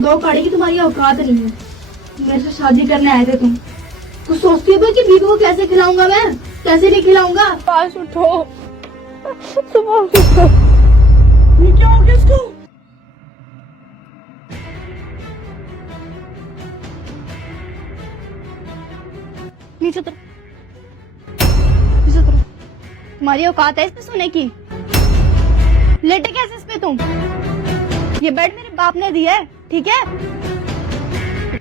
दो कड़ी की तुम्हारी औकात नहीं है। मेरे से शादी करने आए थे तुम। कुछ सोचती हो कि बीवी को कैसे खिलाऊंगा, मैं कैसे नहीं खिलाऊंगा। पास उठो, सुबह उठो। ये क्या हो गया इसको? नीचे उतरो, नीचे उतरो। तुम्हारी औकात है इसमें सोने की? लेटे कैसे इस पे तुम? ये बेड मेरे बाप ने दिया है, ठीक है?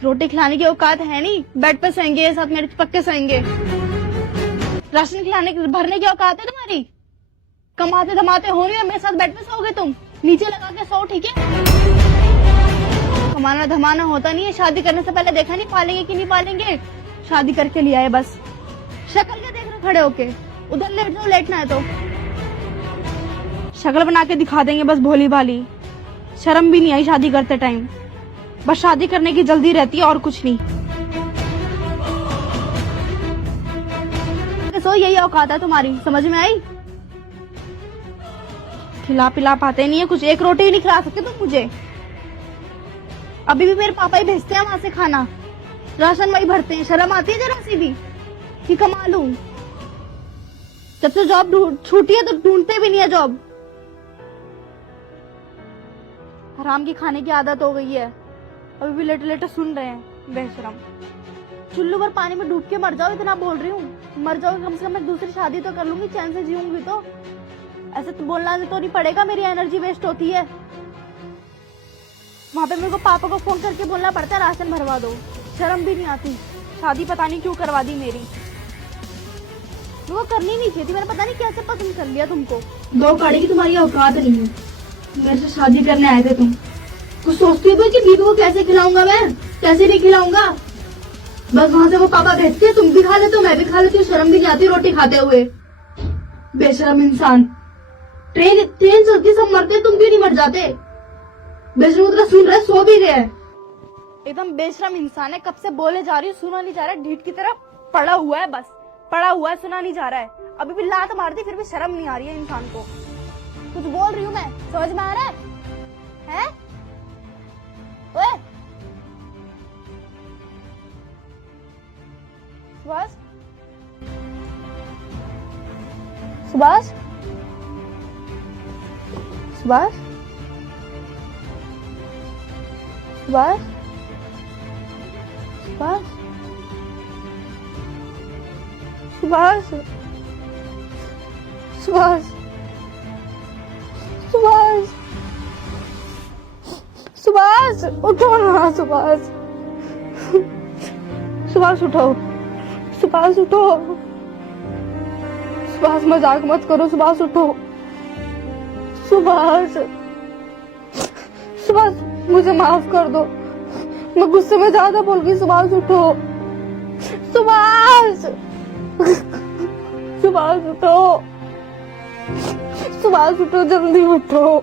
रोटी खिलाने की औकात है नहीं, बेड पे सोएंगे, साथ मेरे पक्के सोएंगे। राशन खिलाने की भरने की औकात है तुम्हारी? कमाते धमाते हो नहीं और मेरे साथ बेड पे सोओगे तुम? नीचे लगा के सो, ठीक है? कमाना धमाना होता नहीं है। शादी करने से पहले देखा नहीं पालेंगे कि नहीं पालेंगे, शादी करके लिया है बस। शक्ल क्या देख रहे खड़े होके? उधर लेट जाओ, लेटना है तो। शक्ल बना के दिखा देंगे बस भोली भाली। शर्म भी नहीं आई शादी करते टाइम। बस शादी करने की जल्दी रहती है और कुछ नहीं। सो यही औकात है तुम्हारी, समझ में आई? खिला पिला पाते नहीं है कुछ, एक रोटी ही नहीं खिला सकते तुम मुझे। अभी भी मेरे पापा ही भेजते हैं वहां से खाना, राशन वही भरते हैं। शर्म आती है जरा सी भी कि कमा लूं? जब से जॉब छूटी है तो ढूंढते भी नहीं है जॉब। हराम की खाने की आदत हो गई है। अभी भी लेटे लेटे सुन रहे हैं बेशरम। चुल्लू भर पानी में डूब के मर जाओ, इतना बोल रही हूँ। मर जाओ कम से कम, मैं दूसरी शादी तो कर लूंगी, चैन से जीऊंगी तो। ऐसे तो बोलना तो नहीं पड़ेगा, मेरी एनर्जी वेस्ट होती है। वहाँ पे मेरे को पापा को फोन करके बोलना पड़ता है राशन भरवा दो। शर्म भी नहीं आती। शादी पता नहीं क्यों करवा दी मेरी। वो करनी नहीं चाहिए थी, मैंने पता नहीं कैसे पसंद कर लिया तुमको। दो कड़ी की तुम्हारी औकात नहीं है। मेरे से शादी करने आए थे तुम। कुछ सोचती हो कि बीवी को कैसे खिलाऊंगा, मैं कैसे नहीं खिलाऊंगा। बस वहाँ से वो पापा भेजते हैं, तुम भी खा लेते हो, मैं भी खा लेती हूँ। शर्म भी नहीं आती रोटी खाते हुए। बेशरम इंसान। ट्रेन ट्रेन चलती सब मरते, तुम भी नहीं मर जाते। बेशरम तरह सुन रहे, सो भी गए। एकदम बेशरम इंसान है, कब से बोले जा रही हूँ, सुना नहीं जा रहा है। ढीठ की तरह पड़ा हुआ है, बस पड़ा हुआ है, सुना नहीं जा रहा है। अभी भी लात मारती फिर भी शर्म नहीं आ रही है इंसान को। कुछ बोल रही हूँ मैं, समझ में आ रहा है? ओए सुभाष, सुभाष, सुभाष, सुभाष, सुभाष, सुभाष, सुभाष, सुभाष, उठो ना सुभाष। सुभाष उठो, सुभाष उठो, सुभाष मजाक मत करो। सुभाष उठो, सुभाष, सुभाष मुझे माफ कर दो, मैं गुस्से में ज्यादा बोल गई। सुभाष उठो, सुभाष, सुभाष उठो, सुभाष उठो, जल्दी उठो,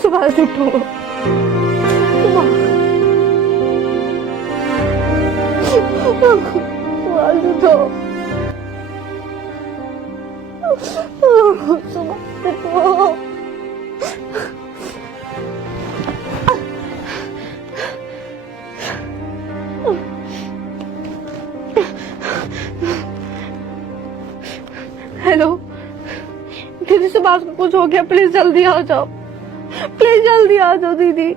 सुभाष उठो, सुभाष उठो, सुभाष उठो। हेलो दीदी, सुभाष को कुछ हो गया, प्लीज जल्दी आ जाओ, प्लीज जल्दी आ जाओ दीदी।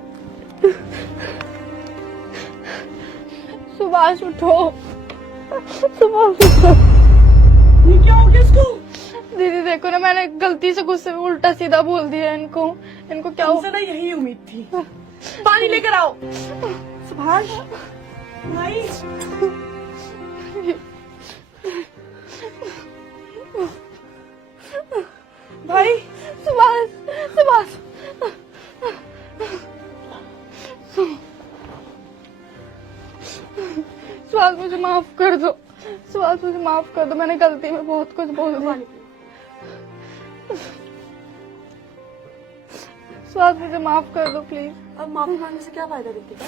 सुभाष उठो, सुभाष उठो। ये क्या हो गया इसको? दीदी देखो ना, मैंने गलती से गुस्से में उल्टा सीधा बोल दिया इनको। इनको क्या हो? ना यही उम्मीद थी। पानी लेकर आओ। सुभाष भाई, भाई, सुभाष, सुभाष, सुभाष मुझे माफ कर दो। सुभाष मुझे माफ कर दो, मैंने गलती में बहुत कुछ बोल दिया। सुभाष मुझे माफ कर दो प्लीज। अब माफी मांगने से क्या फायदा रितिका?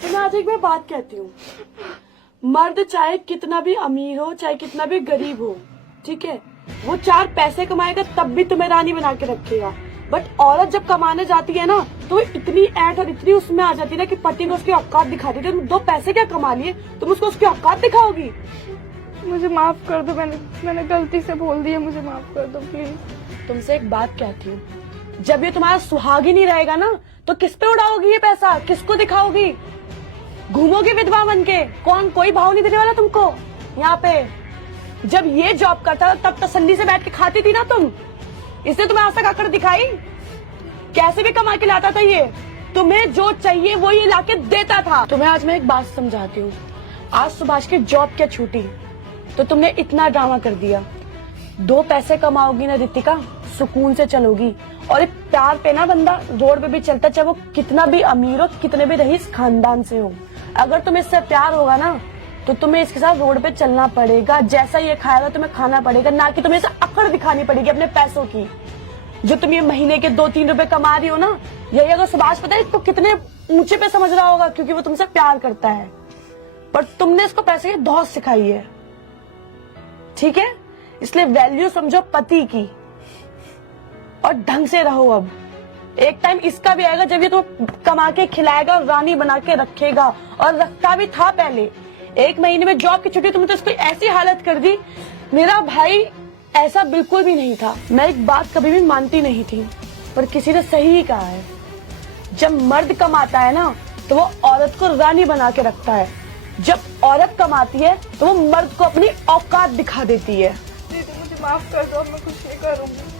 तो मैं आज एक बार बात कहती हूँ, मर्द चाहे कितना भी अमीर हो, चाहे कितना भी गरीब हो, ठीक है, वो चार पैसे कमाएगा तब भी तुम्हें रानी बना के रखेगा। बट औरत जब कमाने जाती है ना तो इतनी ऐट और इतनी उसमें आ जाती है ना कि पति को उसकी औकात दिखाती है। तुम 2 पैसे क्या कमा लिए, तुम उसको उसकी औकात दिखाओगी? मुझे माफ कर दो, मैंने गलती से बोल दिया, मुझे माफ कर दो प्लीज। तुमसे एक बात कहती हूँ, जब ये तुम्हारा सुहाग ही नहीं रहेगा ना तो किस पे उड़ाओगी ये पैसा, किसको दिखाओगी? घूमोगे विधवा बन के, कौन कोई भाव नहीं देने वाला तुमको यहाँ पे। जब ये जॉब करता था तब तसल्ली से बैठ के खाती थी ना तुम, इसने तुम्हें आज तक आकर दिखाई? कैसे भी कमा के लाता था ये, तुम्हें जो चाहिए वो ये लाके देता था। तुम्हें आज मैं एक बात समझाती हूँ। आज सुभाष की जॉब क्या छूटी तो तुमने इतना ड्रामा कर दिया। 2 पैसे कमाओगी ना रितिका, सुकून से चलोगी। और एक प्यार पे ना बंदा रोड पे भी चलता, चाहे वो कितना भी अमीर हो, कितने भी रईस खानदान से हो। अगर तुम्हें इससे प्यार होगा ना तो तुम्हें इसके साथ रोड पे चलना पड़ेगा। जैसा ये खाएगा तुम्हें खाना पड़ेगा, ना कि तुम्हें इसे अकड़ दिखानी पड़ेगी अपने पैसों की। जो तुम ये महीने के 2-3 रुपए कमा रही हो ना, यही अगर सुभाष पता है इसको कितने ऊंचे पे समझ रहा होगा, क्योंकि वो तुमसे प्यार करता है। पर तुमने इसको पैसे की धौस सिखाई है, ठीक है? इसलिए वैल्यू समझो पति की और ढंग से रहो। अब एक टाइम इसका भी आएगा जब ये तो कमा के खिलाएगा और रानी बना के रखेगा, और रखता भी था पहले। 1 महीने में जॉब की छुट्टी तुमने तो इसको ऐसी हालत कर दी। मेरा भाई ऐसा बिल्कुल भी नहीं था। मैं एक बात कभी भी मानती नहीं थी, पर किसी ने सही ही कहा है, जब मर्द कमाता है ना तो वो औरत को रानी बना के रखता है। जब औरत कमाती है तो वो मर्द को अपनी औकात दिखा देती है। दीदी मुझे माफ कर दो, मैं कुछ नहीं करूंगी।